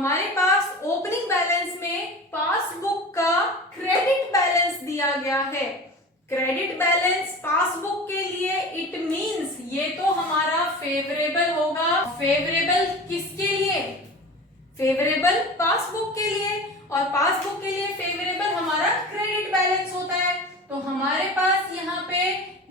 हमारे पास opening balance में passbook का क्रेडिट बैलेंस दिया गया है। क्रेडिट बैलेंस पासबुक के लिए इट मींस ये तो हमारा फेवरेबल होगा। फेवरेबल किसके लिए? फेवरेबल पासबुक के लिए, और पासबुक के लिए फेवरेबल हमारा क्रेडिट बैलेंस होता है। तो हमारे पास यहाँ पे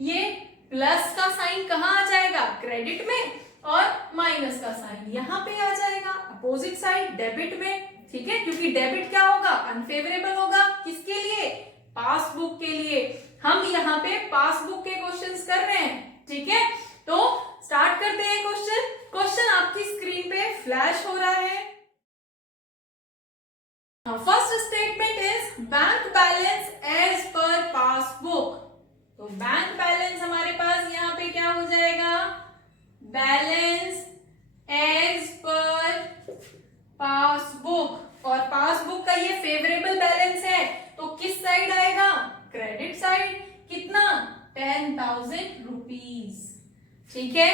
ये प्लस का साइन कहाँ आ जाएगा? क्रेडिट में, और माइनस का साइन यहाँ पे आ जाएगा अपोजिट साइड डेबिट में। ठीक है, क्योंकि डेबिट क्या होगा? अनफेवरेबल होगा। किसके लिए? पासबुक के लिए। हम यहाँ पे पासबुक के क्वेश्चंस कर रहे हैं। ठीक है, तो स्टार्ट करते हैं क्वेश्चन। क्वेश्चन आपकी स्क्रीन पे फ्लैश हो रहा है। First statement is bank balance as per passbook. तो बैंक बैलेंस हमारे पास यहाँ पे क्या हो जाएगा? बैलेंस एज पर पासबुक, और पासबुक का ये फेवरेबल बैलेंस है तो किस साइड आएगा? Credit side. कितना? 10,000 रुपीज। ठीक है,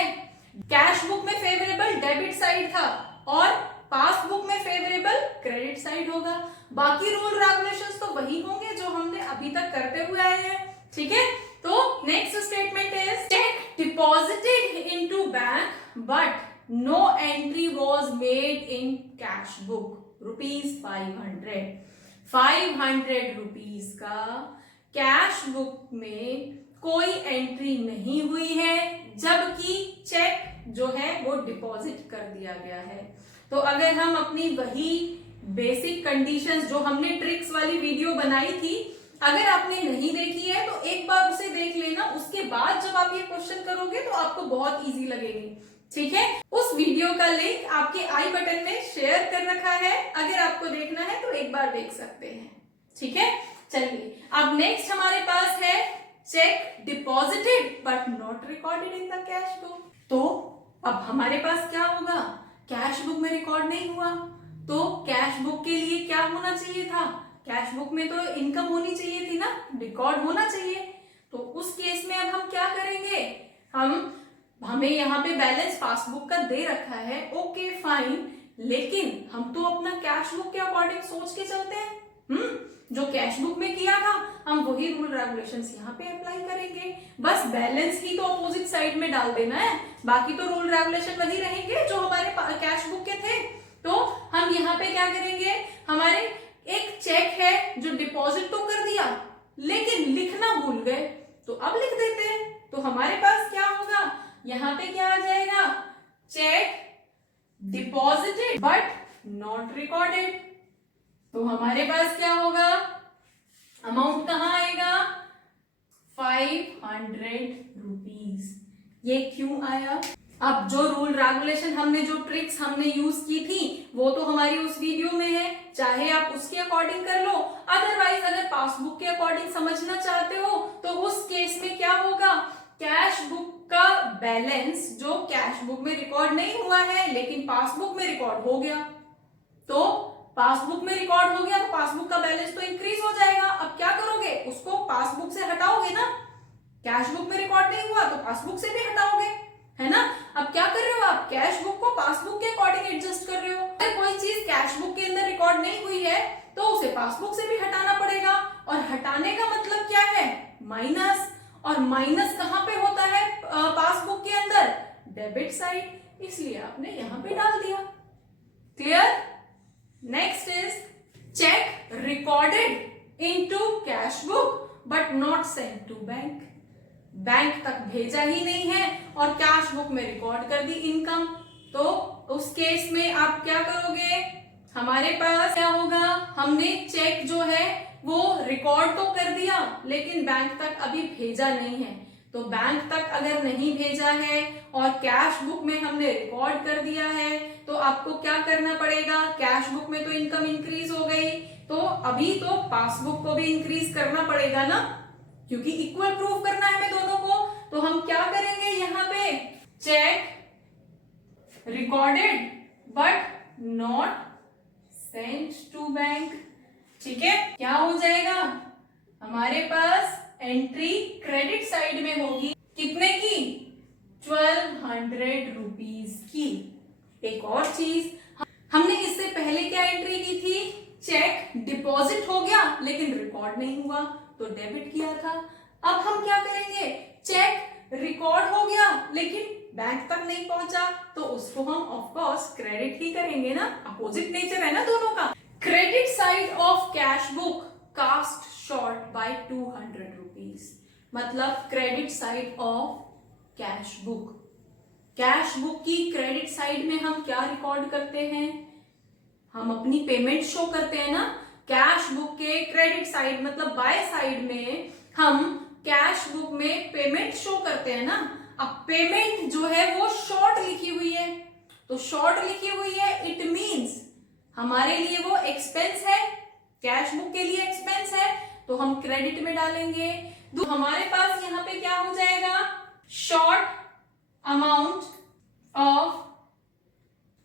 कैश बुक में फेवरेबल डेबिट साइड था और पासबुक में फेवरेबल क्रेडिट साइड होगा। बाकी रूल रेगुलेशंस तो वही होंगे जो हमने अभी तक करते हुए आए हैं। ठीक है, तो next statement is cheque deposited into bank but no entry was made in cash book ₹500। 500 rupees का कैश बुक में कोई एंट्री नहीं हुई है, जबकि चेक जो है वो डिपॉजिट कर दिया गया है। तो अगर हम अपनी वही बेसिक कंडीशंस जो हमने ट्रिक्स वाली वीडियो बनाई थी, अगर आपने नहीं देखी है तो एक बार उसे देख लेना। उसके बाद जब आप ये क्वेश्चन करोगे तो आपको बहुत इजी लगेगी। ठीक है, उस वीडियो का लिंक आपके आई बटन में शेयर कर रखा है। अगर आपको देखना है तो एक बार देख सकते हैं। ठीक है, चलिए अब नेक्स्ट हमारे पास है check deposited but not recorded in the cash book. तो अब हमारे पास क्या होगा? कैश बुक में रिकॉर्ड नहीं हुआ, तो कैश बुक के लिए क्या होना चाहिए था? कैश बुक में तो इनकम होनी चाहिए थी ना, रिकॉर्ड होना चाहिए। तो उस केस में अब हम क्या करेंगे? हमें यहाँ पे बैलेंस पासबुक का दे रखा है, ओके फाइन, लेकिन हम तो अपना कैश बुक के अकॉर्डिंग सोच के चलते हैं। जो कैश बुक में किया था हम वही रूल रेगुलेशंस यहाँ पे अप्लाई करेंगे। बस बैलेंस ही तो अपोजिट साइड में डाल देना है, बाकी तो रूल रेगुलेशन वही रहेंगे जो हमारे कैश बुक के थे। तो हम यहाँ पे क्या करेंगे? हमारे एक चेक है जो डिपॉजिट तो कर दिया लेकिन लिखना भूल गए, तो अब लिख देते हैं। तो हमारे पास क्या होगा? यहाँ पे क्या आ जाएगा? Check deposited but not recorded. तो हमारे पास क्या होगा? अमाउंट कहाँ आएगा? 500 रुपीज। ये क्यों आया? अब जो रूल रेगुलेशन हमने, जो ट्रिक्स हमने यूज की थी वो तो हमारी उस वीडियो में है, चाहे आप उसके अकॉर्डिंग कर लो। अदरवाइज अगर पासबुक के अकॉर्डिंग समझना चाहते हो तो उस केस में क्या होगा? कैश बुक का बैलेंस जो कैश बुक में रिकॉर्ड नहीं हुआ है लेकिन पासबुक में रिकॉर्ड हो गया, तो पासबुक में रिकॉर्ड हो गया तो पासबुक का बैलेंस तो इंक्रीज हो जाएगा। अब क्या करोगे? उसको पासबुक से हटाओगे ना। कैश बुक में रिकॉर्ड नहीं हुआ तो पासबुक से भी हटाओगे, है ना। अब क्या कर रहे हो आप? कैश बुक को पासबुक के अकॉर्डिंग एडजस्ट कर रहे हो। अगर कोई चीज कैश बुक के अंदर रिकॉर्ड नहीं हुई है तो उसे पासबुक से भी हटाना पड़ेगा, और हटाने का मतलब क्या है? माइनस। और माइनस कहाँ पे होता है पासबुक के अंदर? डेबिट साइड, इसलिए आपने यहां पे डाल दिया। Clear? Next is cheque recorded into cash book but not sent to bank. Bank तक भेजा ही नहीं है और कैश बुक में रिकॉर्ड कर दी इनकम, तो उस केस में आप क्या करोगे? हमारे पास क्या होगा? हमने चेक जो है वो रिकॉर्ड तो कर दिया लेकिन बैंक तक अभी भेजा नहीं है। तो बैंक तक अगर नहीं भेजा है और कैश बुक में हमने रिकॉर्ड कर दिया है तो आपको क्या करना पड़ेगा? कैश बुक में तो इनकम इंक्रीज हो गई, तो अभी तो पासबुक को भी इंक्रीज करना पड़ेगा ना, क्योंकि इक्वल प्रूफ करना है हमें दोनों को। तो हम क्या करेंगे? यहाँ पे cheque recorded but not sent to bank. ठीक है, क्या हो जाएगा? हमारे पास एंट्री क्रेडिट साइड में होगी, कितने की? 1200 रुपीज की। एक और चीज, हमने इससे पहले क्या एंट्री की थी, चेक डिपॉजिट हो गया लेकिन रिकॉर्ड नहीं हुआ तो डेबिट किया था। अब हम क्या करेंगे, चेक रिकॉर्ड हो गया लेकिन बैंक तक नहीं पहुंचा तो उसको हम ऑफ कोर्स क्रेडिट ही करेंगे ना, अपोजिट नेचर है ना दोनों का। Credit side of cash book cast short by 200 rupees, मतलब credit side of cash book, cash book की क्रेडिट साइड में हम क्या रिकॉर्ड करते हैं, हम अपनी पेमेंट शो करते हैं ना। कैश बुक के क्रेडिट साइड मतलब बाय साइड में हम कैश बुक में पेमेंट शो करते हैं ना। अब पेमेंट जो है वो शॉर्ट लिखी हुई है, तो शॉर्ट लिखी हुई है इट मींस हमारे लिए वो एक्सपेंस है, कैश बुक के लिए एक्सपेंस है तो हम क्रेडिट में डालेंगे। तो हमारे पास यहाँ पे क्या हो जाएगा, short amount of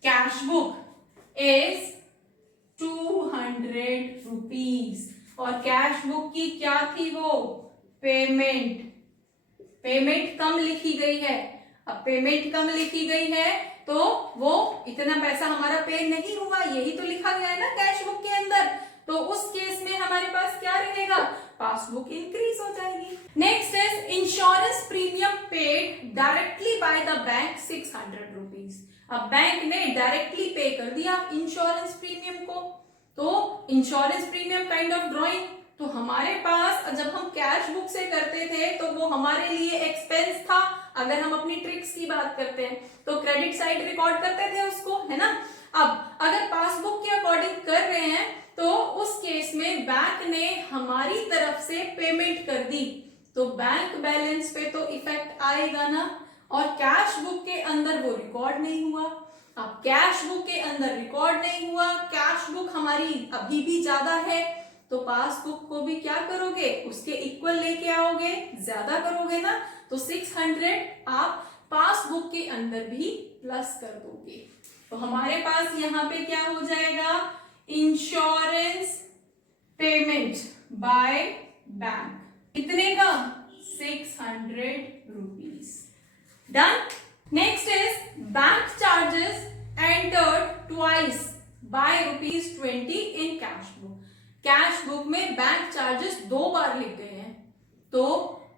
cash book is 200 rupees, और कैश बुक की क्या थी वो, पेमेंट, पेमेंट कम लिखी गई है। अब पेमेंट कम लिखी गई है तो वो इतना पैसा हमारा पे नहीं हुआ, यही तो लिखा गया है ना कैश बुक के अंदर। तो उस केस में हमारे पास क्या रहेगा, पासबुक इंक्रीज हो जाएगी। Next is insurance premium paid directly by the bank 600 rupees. अब बैंक ने डायरेक्टली पे कर दिया इंश्योरेंस प्रीमियम को, तो insurance premium kind of drawing, तो हमारे पास जब हम कैश बुक से करते थे तो वो हमारे लिए एक्सपेंस था। अगर हम अपनी ट्रिक्स की बात करते हैं तो क्रेडिट साइड रिकॉर्ड करते थे उसको, है ना। अब अगर पासबुक के अकॉर्डिंग कर रहे हैं तो उस केस में बैंक ने हमारी तरफ से पेमेंट कर दी तो बैंक बैलेंस पे तो इफेक्ट आएगा ना, और कैश बुक के अंदर वो रिकॉर्ड नहीं हुआ। अब कैश बुक के अंदर रिकॉर्ड नहीं हुआ, कैश बुक हमारी अभी भी ज्यादा है तो पासबुक को भी क्या करोगे, उसके इक्वल लेके आओगे, ज्यादा करोगे ना, तो 600 आप पासबुक के अंदर भी प्लस कर दोगे। तो हमारे पास यहाँ पे क्या हो जाएगा, इंश्योरेंस पेमेंट बाय बैंक, कितने का, 600 rupees. Done. Next is bank charges entered twice by ₹20 in cash book. Cash book में बैंक चार्जेस 2 बार लिख गए हैं, तो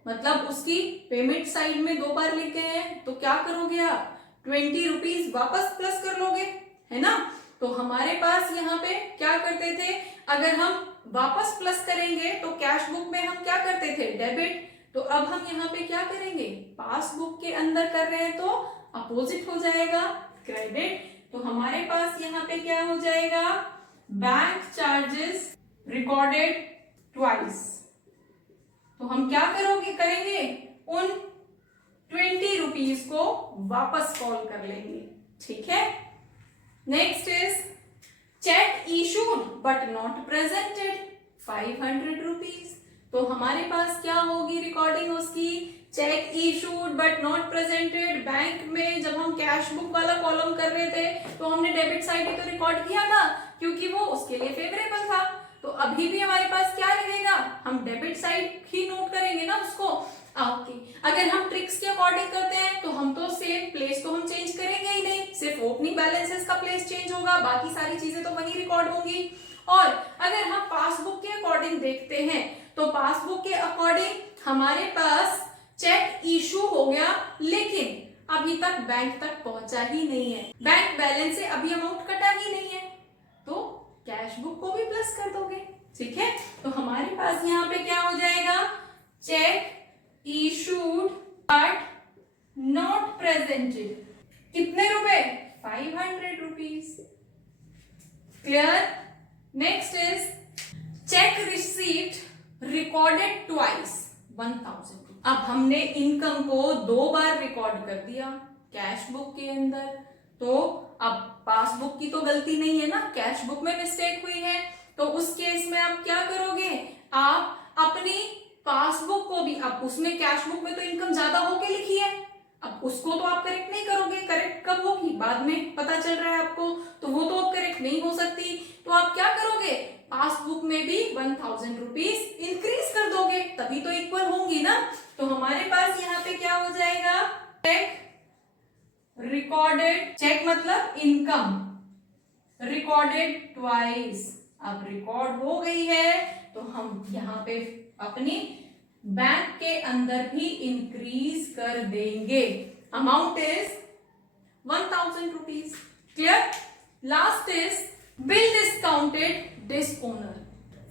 मतलब उसकी पेमेंट साइड में 2 बार लिख गए हैं, तो क्या करोगे आप, 20 रुपीज वापस प्लस कर लोगे, है ना। तो हमारे पास यहाँ पे क्या करते थे, अगर हम वापस प्लस करेंगे तो कैश बुक में हम क्या करते थे, डेबिट, तो अब हम यहाँ पे क्या करेंगे, पासबुक के अंदर कर रहे हैं तो अपोजिट हो जाएगा, क्रेडिट। तो हमारे पास यहाँ पे क्या हो जाएगा, बैंक चार्जेस रिकॉर्डेड ट्वाइस, तो हम क्या करेंगे, उन 20 रुपीज को वापस कॉल कर लेंगे, ठीक है। Next is check issued but not presented 500 rupees. तो हमारे पास क्या होगी रिकॉर्डिंग उसकी, check issued but not presented. Bank में जब हम कैश बुक वाला कॉलम कर रहे थे तो हमने डेबिट साइड ही तो रिकॉर्ड किया था क्योंकि वो उसके लिए फेवरेबल था। तो अभी भी हमारे पास क्या रहेगा, हम डेबिट साइड ही नोट करेंगे ना उसको। ओके, अगर हम ट्रिक्स के अकॉर्डिंग करते हैं तो हम तो सेम प्लेस तो हम चेंज करेंगे ही नहीं, सिर्फ ओपनिंग बैलेंसेस का प्लेस चेंज होगा, बाकी सारी चीजें तो वही रिकॉर्ड होंगी। और अगर हम पासबुक के अकॉर्डिंग देखते हैं तो पासबुक के अकॉर्डिंग हमारे पास चेक इशू हो गया लेकिन अभी तक बैंक तक पहुंचा ही नहीं है, बैंक बैलेंस से अभी अमाउंट कटा ही नहीं है, तो कैश बुक को भी प्लस कर दोगे, ठीक है। तो हमारे पास यहाँ पे क्या हो जाएगा, cheque issued but not presented, कितने रुपए, 500 rupees. Clear. Next is cheque receipt recorded twice 1000। अब हमने इनकम को 2 बार रिकॉर्ड कर दिया कैश बुक के अंदर, तो अब पासबुक की तो गलती नहीं है ना, कैश बुक में मिस्टेक हुई है, तो उस केस में आप क्या करोगे, आप अपनी पासबुक को भी, अब उसमें कैश बुक में तो इनकम ज्यादा होके लिखी है, अब उसको तो आप करेक्ट नहीं करोगे, करेक्ट कब होगी, बाद में पता चल रहा है आपको, तो वो तो अब करेक्ट नहीं हो सकती, तो आप क्या करोगे, पासबुक में भी 1000 रुपीज इंक्रीज कर दोगे, तभी तो इक्वल होंगी ना। तो हमारे पास यहाँ पे क्या हो जाएगा, चेक रिकॉर्डेड, चेक मतलब इनकम, रिकॉर्डेड ट्वाइस। अब रिकॉर्ड हो गई है तो हम यहाँ पे अपनी बैंक के अंदर भी इंक्रीज कर देंगे। Amount is 1000 rupees. Clear? Last is bill discounted dishonour.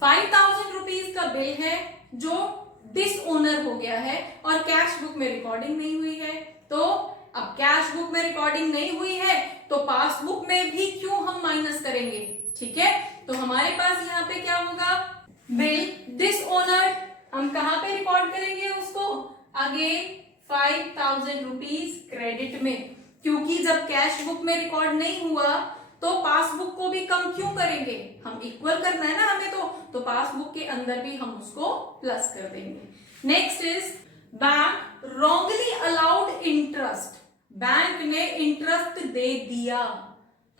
5000 rupees का बिल है जो डिसओनर हो गया है और कैश बुक में रिकॉर्डिंग नहीं हुई है। तो अब कैश बुक में रिकॉर्डिंग नहीं हुई है तो पासबुक में भी क्यों हम माइनस करेंगे? ठीक है, तो हमारे पास यहाँ पे क्या होगा? Bill dishonour. हम कहाँ पे रिकॉर्ड करेंगे उसको? अगेन 5000 रुपीज क्रेडिट में, क्योंकि जब कैश बुक में रिकॉर्ड नहीं हुआ तो पासबुक को भी कम क्यों करेंगे? हम इक्वल करना है ना हमें, तो पासबुक के अंदर भी हम उसको प्लस कर देंगे। Next is bank wrongly allowed interest. Bank ने इंटरेस्ट दे दिया,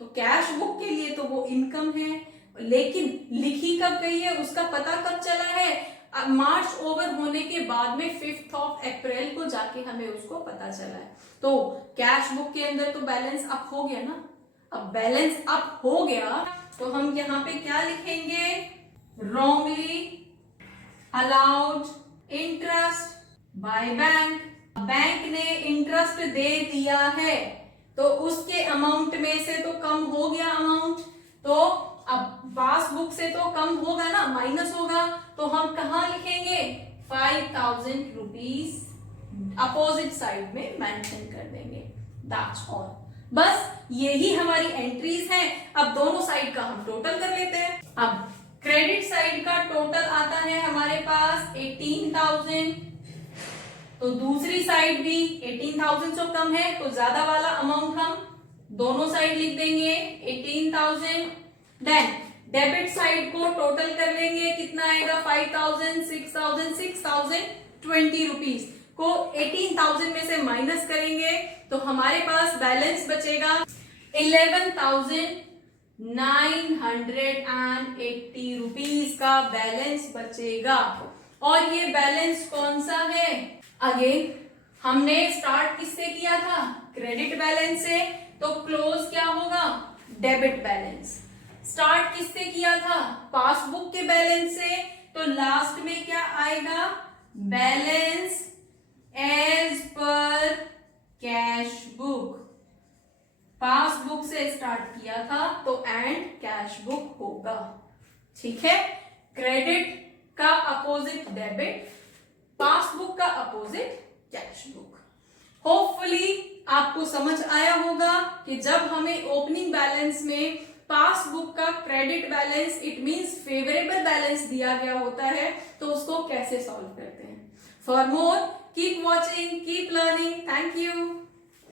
तो कैश बुक के लिए तो वो इनकम है, लेकिन लिखी कब गई है उसका पता कब चला है? मार्च ओवर होने के बाद में 5 अप्रैल को जाके हमें उसको पता चला है। तो कैश बुक के अंदर तो बैलेंस अप हो गया ना। अब बैलेंस अप हो गया तो हम यहाँ पे क्या लिखेंगे? Wrongly allowed interest by bank. Bank ने इंटरेस्ट दे दिया है तो उसके अमाउंट में से तो कम हो गया अमाउंट, तो अब पासबुक से तो कम होगा ना, माइनस होगा, तो हम कहाँ लिखेंगे? 5000 रुपीज अपोजिट साइड में मेंशन कर देंगे। That's all. बस यही हमारी एंट्रीज हैं। अब दोनों साइड का हम टोटल कर लेते हैं। अब क्रेडिट साइड का टोटल आता है हमारे पास 18,000, तो दूसरी साइड भी 18,000 से कम है तो ज्यादा वाला अमाउंट हम दोनों साइड लिख देंगे 18,000। देन डेबिट साइड को टोटल कर लेंगे, कितना आएगा? 5,000, 6,000, 6,020 रुपीज को 18,000 में से माइनस करेंगे तो हमारे पास बैलेंस बचेगा 11,980 रुपीज का बैलेंस बचेगा। और ये बैलेंस कौन सा है? अगेन हमने स्टार्ट किससे किया था? क्रेडिट बैलेंस से, तो क्लोज क्या होगा? Debit balance. स्टार्ट किससे किया था? पासबुक के बैलेंस से, तो लास्ट में क्या आएगा? Balance as per cash book. Passbook से स्टार्ट किया था तो एंड कैश बुक होगा। ठीक है, क्रेडिट का अपोजिट डेबिट, पासबुक का अपोजिट कैश बुक। होपफुली आपको समझ आया होगा कि जब हमें ओपनिंग बैलेंस में पासबुक का credit balance it means favourable balance दिया गया होता है तो उसको कैसे सॉल्व करते हैं। For more keep watching, keep learning. Thank you.